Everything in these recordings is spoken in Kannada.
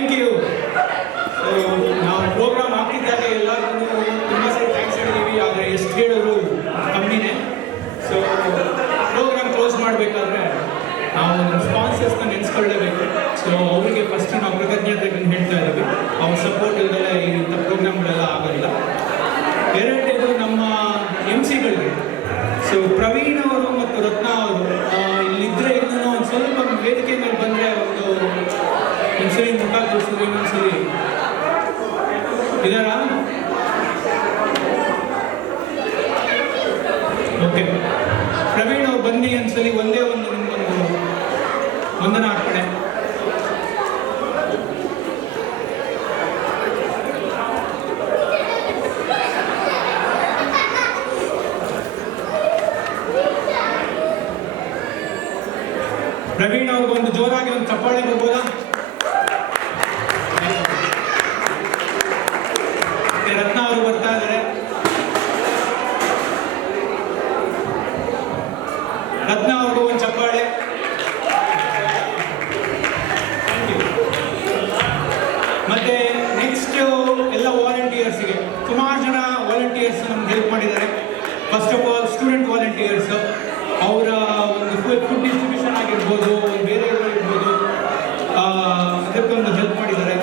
Thank you. ನಾವು ಪ್ರೋಗ್ರಾಮ್ ಆಗ್ತಿದ್ದಾಗ ಎಲ್ಲರಿಗೂ ತುಂಬ ಸರಿ ಥ್ಯಾಂಕ್ಸ್ ಹೇಳಿದ್ದೀವಿ, ಆದರೆ ಎಷ್ಟು ಹೇಳಿದ್ರು ಕಮ್ಮಿನೇ. ಸೊ ಪ್ರೋಗ್ರಾಮ್ ಕ್ಲೋಸ್ ಮಾಡಬೇಕಾದ್ರೆ ನಾವು ನಮ್ಮ ಸ್ಪಾನ್ಸರ್ಸ್ನ ನೆನೆಸ್ಕೊಳ್ಳೇಬೇಕು. ಸೊ ಅವರಿಗೆ ಫಸ್ಟ್ ನಾವು ಕೃತಜ್ಞತೆಗಳನ್ನು ಹೇಳ್ತಾ ಇದ್ದೀವಿ. ಅವ್ರ ಸಪೋರ್ಟ್ ಇಲ್ಲದೆ ಇಂಥ ಪ್ರೋಗ್ರಾಮ್ಗಳೆಲ್ಲ ಆಗಲ್ಲ. ಎರಡನೇದು ನಮ್ಮ MC ಗಳಿಗೆ. ಸೊ ಪ್ರವೀಣ್ ಅವರು ಮತ್ತು ರತ್ನ ಅವರು ಇಲ್ಲಿದ್ದರೆ ಇನ್ನೂ ಒಂದು ಸ್ವಲ್ಪ ವೇದಿಕೆ ಮೇಲೆ ಬಂದರೆ ಒಂದ್ಸರಿ ಮುಖ ತೋರಿಸಿದ್ರೆ ಇನ್ನೊಂದ್ಸರಿ ಇದಾರಾ? ಓಕೆ, ಪ್ರವೀಣ್ ಅವ್ರು ಬನ್ನಿ ಒಂದ್ಸಲಿ ಒಂದೇ ಒಂದು ನಿಮ್ಗೊಂದು ವಂದನ ಹಾಕ್ತಾರೆ. ಪ್ರವೀಣ್ ಅವ್ರಿಗೊಂದು ಜೋರಾಗಿ ಒಂದು ಚಪ್ಪಾಳೆ ಬರ್ಬೋದಾ? ರತ್ನ ಅವರು ಬರ್ತಾ ಇದ್ದಾರೆ. ರತ್ನ ಅವ್ರಿಗೂ ಒಂದು ಚಪ್ಪಾಳೆ. ಮತ್ತೆ ನೆಕ್ಸ್ಟ್ ಎಲ್ಲ ವಾಲಂಟಿಯರ್ಸ್ಗೆ ಸುಮಾರು ಜನ ವಾಲಂಟಿಯರ್ಸ್ ನಮ್ಗೆ ಹೆಲ್ಪ್ ಮಾಡಿದ್ದಾರೆ. First of all student volunteers, ಅವರ ಒಂದು ಫುಡ್ ಡಿಸ್ಟ್ರಿಬ್ಯೂಷನ್ ಆಗಿರ್ಬೋದು, ಬೇರೆ ಇರ್ಬೋದು, ಅದಕ್ಕೊಂದು ಹೆಲ್ಪ್ ಮಾಡಿದ್ದಾರೆ.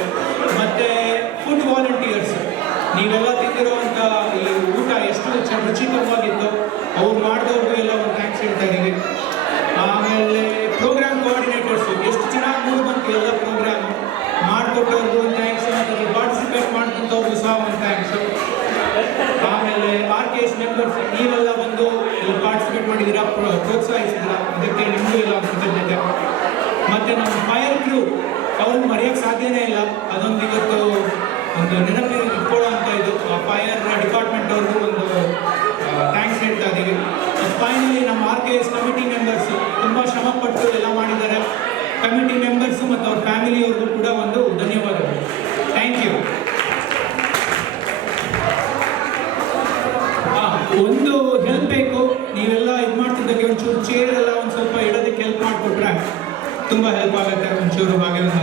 ಮತ್ತು ಫುಡ್ ವಾಲಂಟಿಯರ್ಸ್, ನೀವೆಲ್ಲ ತಿಂದಿರುವಂಥ ಈ ಊಟ ಎಷ್ಟು ರುಚಿಕರವಾಗಿತ್ತು, ಅವ್ರು ಮಾಡಿದವ್ರಿಗೂ ಎಲ್ಲ ಒಂದು ಥ್ಯಾಂಕ್ಸ್ ಹೇಳ್ತಾ ಇದ್ದೀವಿ. ಆಮೇಲೆ ಪ್ರೋಗ್ರಾಮ್ ಕೋಆರ್ಡಿನೇಟರ್ಸು ಎಷ್ಟು ಚೆನ್ನಾಗಿ ಮೂರು ಬಂತು ಎಲ್ಲ ಪ್ರೋಗ್ರಾಮ್ ಮಾಡಿಕೊಟ್ಟವ್ರಿಗೂ ಒಂದು ಥ್ಯಾಂಕ್ಸ್, ಮತ್ತು ಪಾರ್ಟಿಸಿಪೇಟ್ ಮಾಡ್ಕೊಂಡವ್ರಿಗೂ ಸಹ ಒಂದು ಥ್ಯಾಂಕ್ಸು. ಆಮೇಲೆ RKS ಮೆಂಬರ್ಸ್, ನೀವೆಲ್ಲ ಬಂದು ಪಾರ್ಟಿಸಿಪೇಟ್ ಮಾಡಿದ್ದೀರಾ, ಪ್ರೋತ್ಸಾಹಿಸಿದ್ರ, ಅದಕ್ಕೆ ನಿಮಗೂ ಇಲ್ಲ ಕೃತಜ್ಞತೆ. ಮತ್ತು ನಮ್ಮ ಫೈರ್ ಕ್ರೂ, ಅವ್ರನ್ನ ಮರೆಯೋಕ್ಕೆ ಸಾಧ್ಯನೇ ಇಲ್ಲ. ಅದೊಂದು ಇವತ್ತು ಒಂದು ನೆನಪಿನ ಇಟ್ಕೊಳ್ಳೋ ಅಂತ ಇದು ಫೈರ್ ಡಿಪಾರ್ಟ್ಮೆಂಟ್ ಅವ್ರಿಗೂ ಒಂದು ಥ್ಯಾಂಕ್ಸ್ ಹೇಳ್ತಾ ಇದ್ದೀವಿ. ಫೈನಲಿ ನಮ್ಮ RKS ಕಮಿಟಿ ಮೆಂಬರ್ಸು ತುಂಬ ಶ್ರಮಪಟ್ಟು ಎಲ್ಲ ಮಾಡಿದ್ದಾರೆ. ಕಮಿಟಿ ಮೆಂಬರ್ಸು ಮತ್ತು ಅವ್ರ ಫ್ಯಾಮಿಲಿಯವ್ರಿಗೂ ಕೂಡ ಒಂದು ಧನ್ಯವಾದಗಳು. Thank you. ಒಂದು ಹೆಲ್ಪ್ ಬೇಕು, ನೀವೆಲ್ಲ ಇದು ಮಾಡ್ತಿದ್ದಕ್ಕೆ ಒಂಚೂರು ಚೇರ್ ಎಲ್ಲ ಒಂದು ಸ್ವಲ್ಪ ಇಡೋದಕ್ಕೆ ಹೆಲ್ಪ್ ಮಾಡಿಕೊಟ್ರೆ ತುಂಬ ಹೆಲ್ಪ್ ಆಗುತ್ತೆ. ಒಂಚೂರು ಹಾಗೆ ಒಂದು